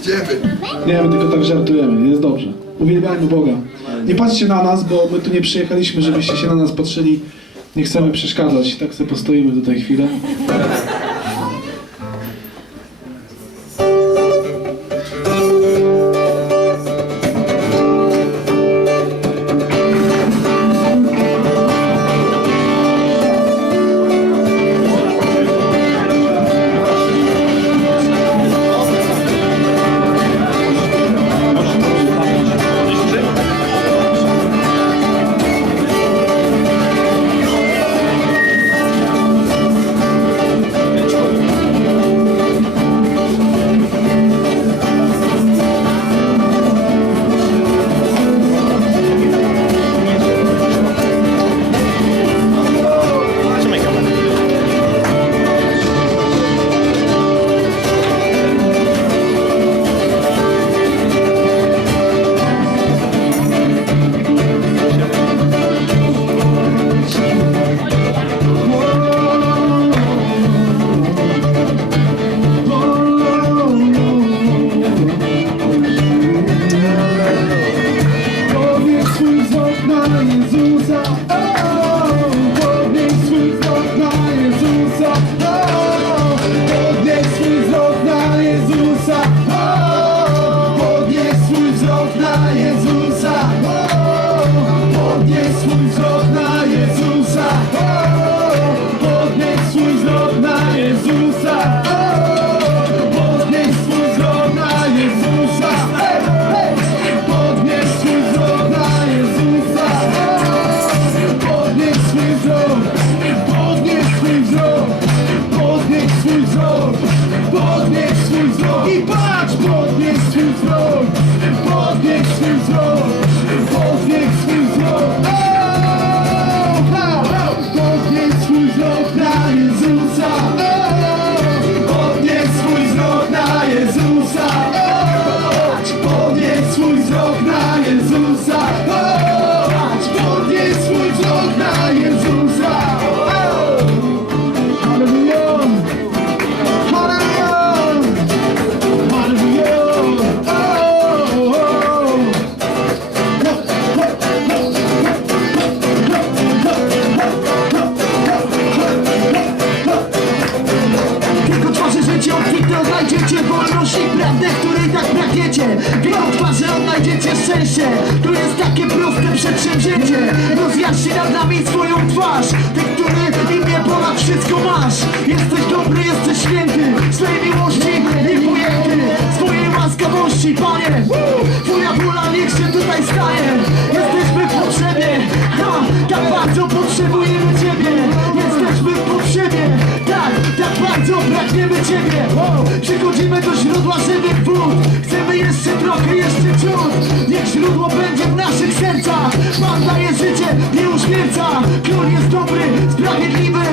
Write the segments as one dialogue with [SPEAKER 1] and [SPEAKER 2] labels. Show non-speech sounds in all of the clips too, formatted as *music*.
[SPEAKER 1] Idziemy.
[SPEAKER 2] Nie, my tylko tak żartujemy, jest dobrze. Uwielbiajmy Boga. Nie patrzcie na nas, bo my tu nie przyjechaliśmy, żebyście się na nas patrzyli. Nie chcemy przeszkadzać, tak sobie postoimy tutaj chwilę.
[SPEAKER 3] To jest takie proste przedsięwzięcie. Rozjaśnij nad nami swoją twarz. Ty, który imię ponad wszystko masz. Jesteś dobry, jesteś święty. Swej miłości niepojęty Swojej łaskawości, Panie. Twoja wola niech się tutaj staje. Jesteśmy w potrzebie. Ha, Tak bardzo potrzebujemy Ciebie. Jesteśmy w bardzo pragniemy Ciebie. Przychodzimy do źródła żywych wód. Chcemy jeszcze trochę, jeszcze ciut. Niech źródło będzie w naszych sercach. Pan daje życie, nie uśmierca. Król jest dobry, sprawiedliwy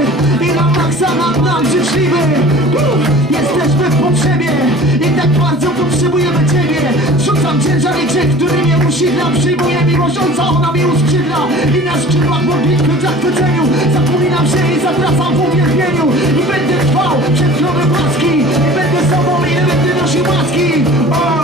[SPEAKER 3] I na maksa nad nam życzliwy. Jesteśmy w potrzebie I tak bardzo potrzebujemy Ciebie usidla Przyjmuję miłość Ojca, ona mnie uskrzydla I na skrzydłach modlitwy w zachwyceniu Zapominam się i zatracam w uwielbieniu. I będę trwał przed tronem łaski. I będę z Tobą i nie będę nosił maski. Oh.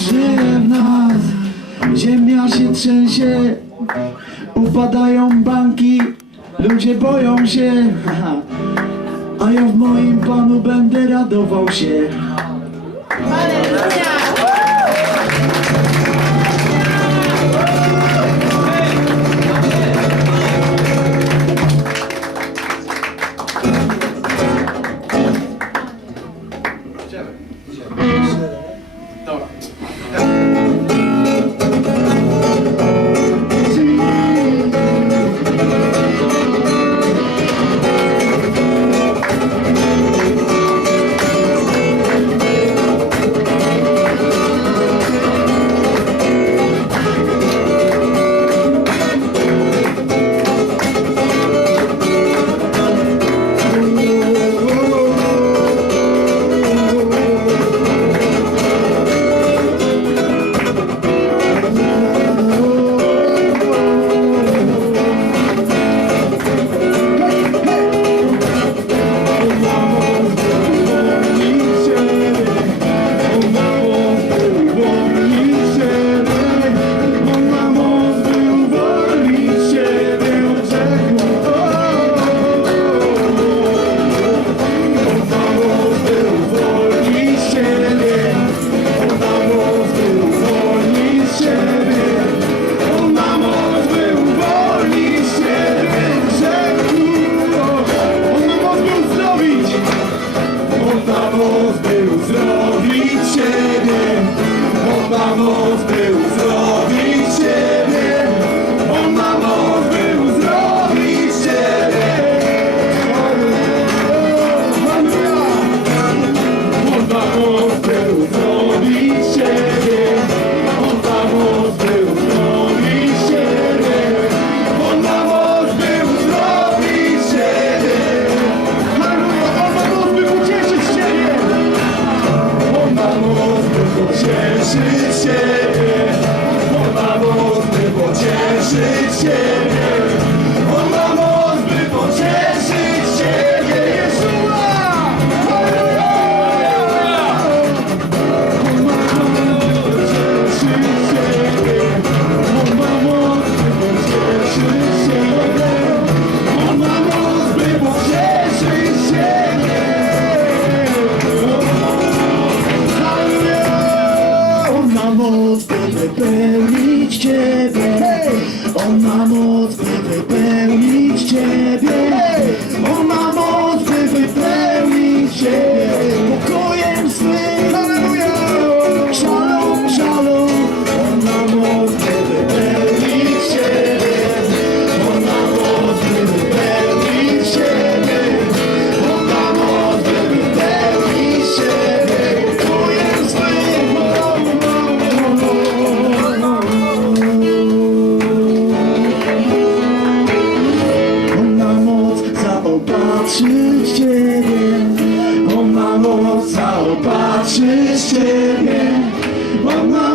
[SPEAKER 2] żyje w nas. Ziemia się trzęsie Upadają banki Ludzie boją się. *laughs* A ja w moim panu będę radował się. patrzysz Ciebie O mamo, cało patrzysz Ciebie O mamo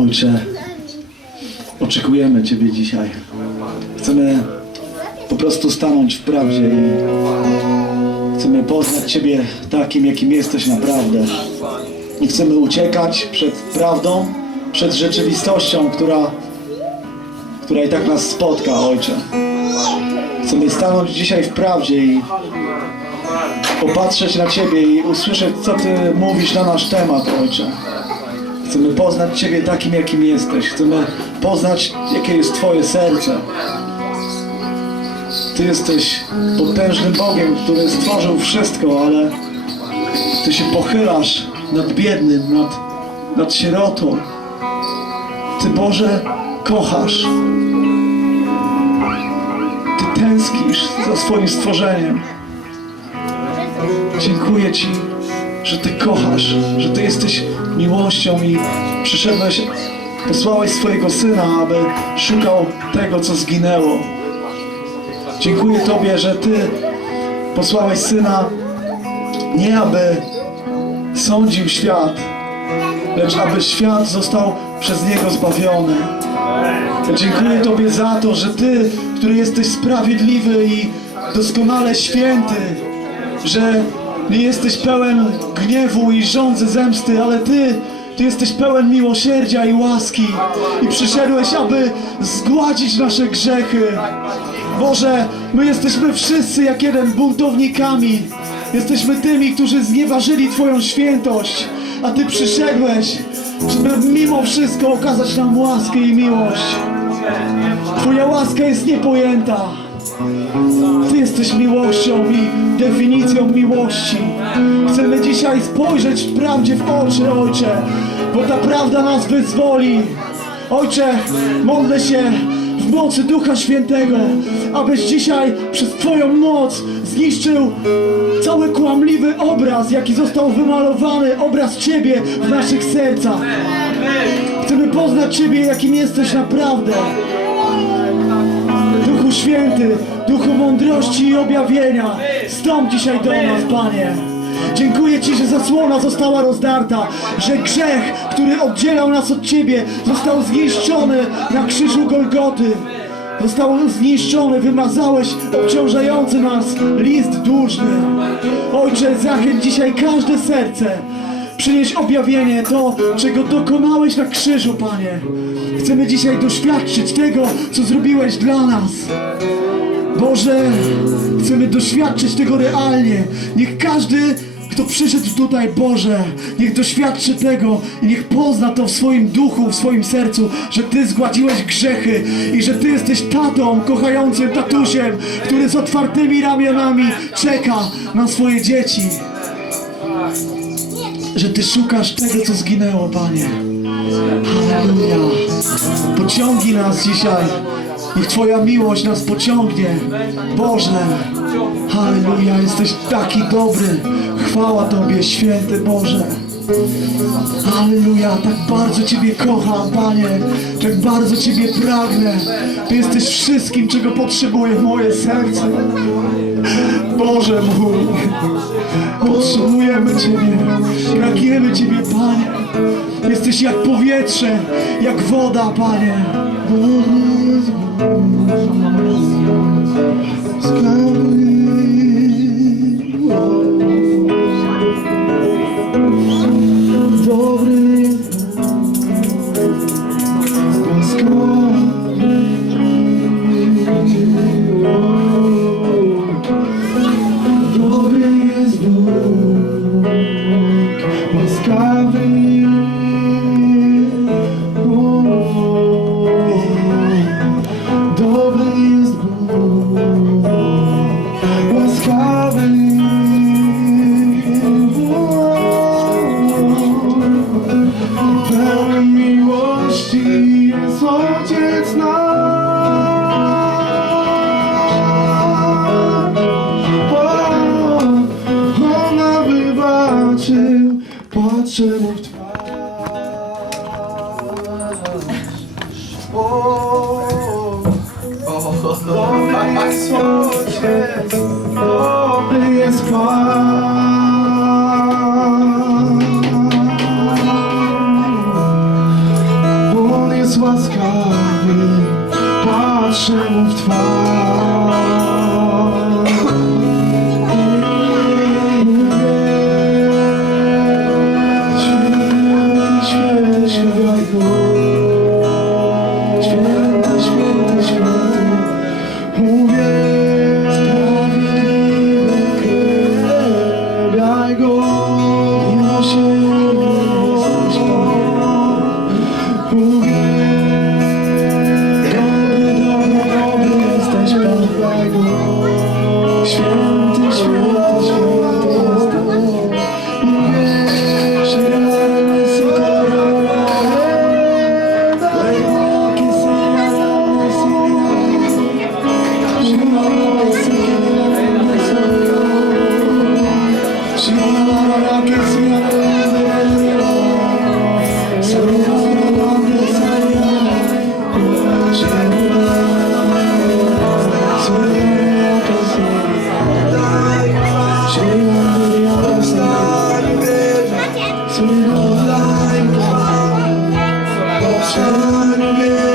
[SPEAKER 2] Ojcze, oczekujemy Ciebie dzisiaj. Chcemy po prostu stanąć w prawdzie i chcemy poznać Ciebie takim, jakim jesteś naprawdę. Nie chcemy uciekać przed prawdą, przed rzeczywistością, która, która i tak nas spotka, Ojcze. Chcemy stanąć dzisiaj w prawdzie i popatrzeć na Ciebie i usłyszeć, co Ty mówisz na nasz temat, Ojcze. Chcemy poznać Ciebie takim, jakim jesteś. Chcemy poznać, jakie jest Twoje serce. Ty jesteś potężnym Bogiem, który stworzył wszystko, ale Ty się pochylasz nad biednym, nad, nad sierotą. Ty, Boże, kochasz. Ty tęsknisz za swoim stworzeniem. Dziękuję Ci, że Ty kochasz, że Ty jesteś miłością i przyszedłeś, posłałeś swojego Syna, aby szukał tego, co zginęło. Dziękuję Tobie, że Ty posłałeś Syna nie aby sądził świat, lecz aby świat został przez Niego zbawiony. Dziękuję Tobie za to, że Ty, który jesteś sprawiedliwy i doskonale święty, że jesteś pełen gniewu i żądzy zemsty, ale Ty, Ty jesteś pełen miłosierdzia i łaski i przyszedłeś, aby zgładzić nasze grzechy. Boże, my jesteśmy wszyscy jak jeden buntownikami. Jesteśmy tymi, którzy znieważyli Twoją świętość, a Ty przyszedłeś, żeby mimo wszystko okazać nam łaskę i miłość. Twoja łaska jest niepojęta. Ty jesteś miłością i definicją miłości. Chcemy dzisiaj spojrzeć prawdzie w oczy, Ojcze, bo ta prawda nas wyzwoli. Ojcze, modlę się w mocy Ducha Świętego, abyś dzisiaj przez Twoją moc zniszczył cały kłamliwy obraz, jaki został wymalowany, obraz Ciebie w naszych sercach. Chcemy poznać Ciebie, jakim jesteś naprawdę. Duchu Święty, Duchu mądrości i objawienia, stąd dzisiaj do nas, Panie. Dziękuję Ci, że zasłona została rozdarta, że grzech, który oddzielał nas od Ciebie, został zniszczony na krzyżu Golgoty. Został zniszczony, wymazałeś obciążający nas list dłużny. Ojcze, zachęć dzisiaj każde serce. Przynieś objawienie to, czego dokonałeś na krzyżu, Panie. Chcemy dzisiaj doświadczyć tego, co zrobiłeś dla nas. Boże, chcemy doświadczyć tego realnie. Niech każdy, kto przyszedł tutaj, Boże, niech doświadczy tego i niech pozna to w swoim duchu, w swoim sercu, że Ty zgładziłeś grzechy i że Ty jesteś tatą, kochającym tatusiem, który z otwartymi ramionami czeka na swoje dzieci. Że Ty szukasz tego, co zginęło, Panie. Halleluja. Pociągnij nas dzisiaj. Niech Twoja miłość nas pociągnie. Boże. Halleluja. Jesteś taki dobry. Chwała Tobie, święty Boże. Halleluja. Tak bardzo Ciebie kocham, Panie. Tak bardzo Ciebie pragnę. Ty jesteś wszystkim, czego potrzebuje moje serce. Boże mój. Potrzebujemy Ciebie. Pragniemy Ciebie, Panie. Jesteś jak powietrze, jak woda, Panie. Dobry jest
[SPEAKER 4] Jesus. Son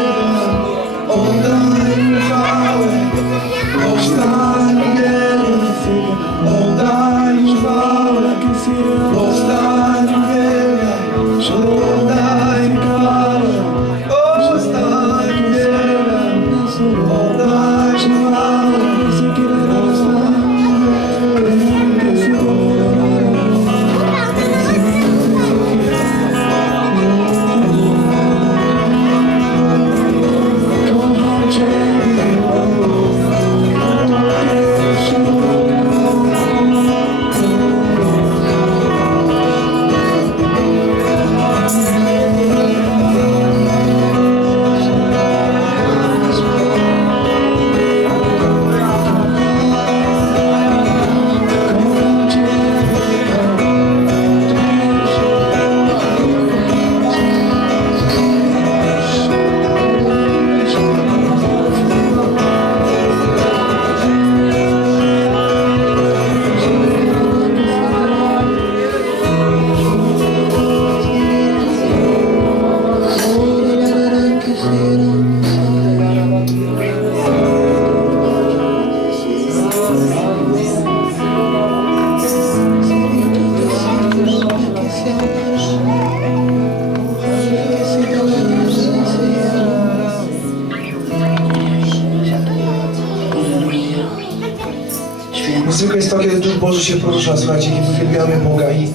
[SPEAKER 4] Boży się porusza, słuchajcie, kiedy uwielbiamy Boga i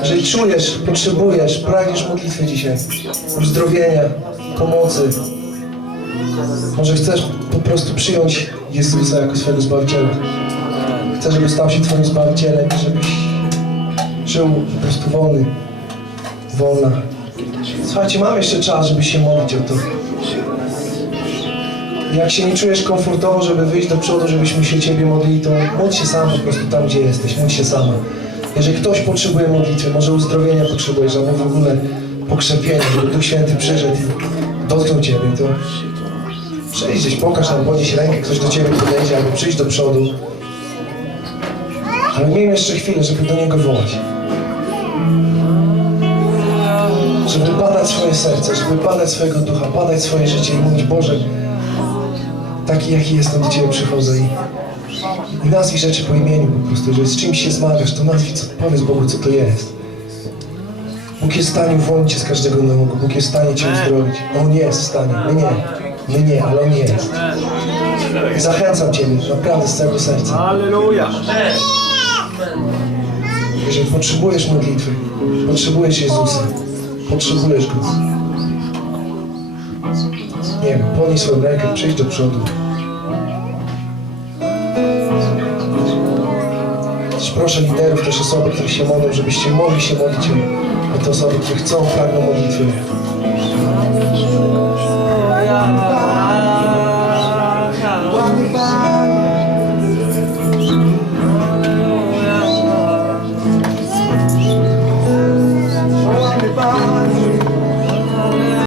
[SPEAKER 4] jeżeli czujesz, potrzebujesz, pragniesz modlitwy dzisiaj, uzdrowienia, pomocy, może chcesz po prostu przyjąć Jezusa jako swojego Zbawiciela. Chcesz, żeby stał się Twoim Zbawicielem żebyś żył po prostu wolny, wolna. Słuchajcie, mam jeszcze czas, żeby się modlić o to. Jak się nie czujesz komfortowo, żeby wyjść do przodu, żebyśmy się Ciebie modlili, to módl się sam po prostu tam, gdzie jesteś, módl się sama. Jeżeli ktoś potrzebuje modlitwy, może uzdrowienia potrzebujesz, albo w ogóle pokrzepienia, żeby Duch Święty przyszedł i dotknął Ciebie, to przejdź gdzieś, pokaż nam, podnieś rękę, ktoś do Ciebie podejdzie, albo przyjdź do przodu. Ale miejmy jeszcze chwilę, żeby do Niego wołać. Żeby badać swoje serce, żeby badać swojego ducha, badać swoje życie i mówić, Boże, taki jaki jestem do Ciebie przychodzę i, i nazwij rzeczy po imieniu po prostu, że z czymś się zmagasz, to nazwij, co, powiedz Bogu, co to jest. Bóg jest w stanie uwolnić Cię z każdego nałogu, Bóg jest w stanie Cię uzdrowić. On jest w stanie, my nie, my nie, ale On jest. I zachęcam Cię naprawdę z całego serca.
[SPEAKER 5] Halleluja!
[SPEAKER 4] Jeżeli potrzebujesz modlitwy, potrzebujesz Jezusa, potrzebujesz Go. Nie wiem, podnieś swoją rękę, przyjdź do przodu. Proszę liderów, też osoby, które się modlą, żebyście mogli się modlić o te osoby, które chcą, pragną modlitwy.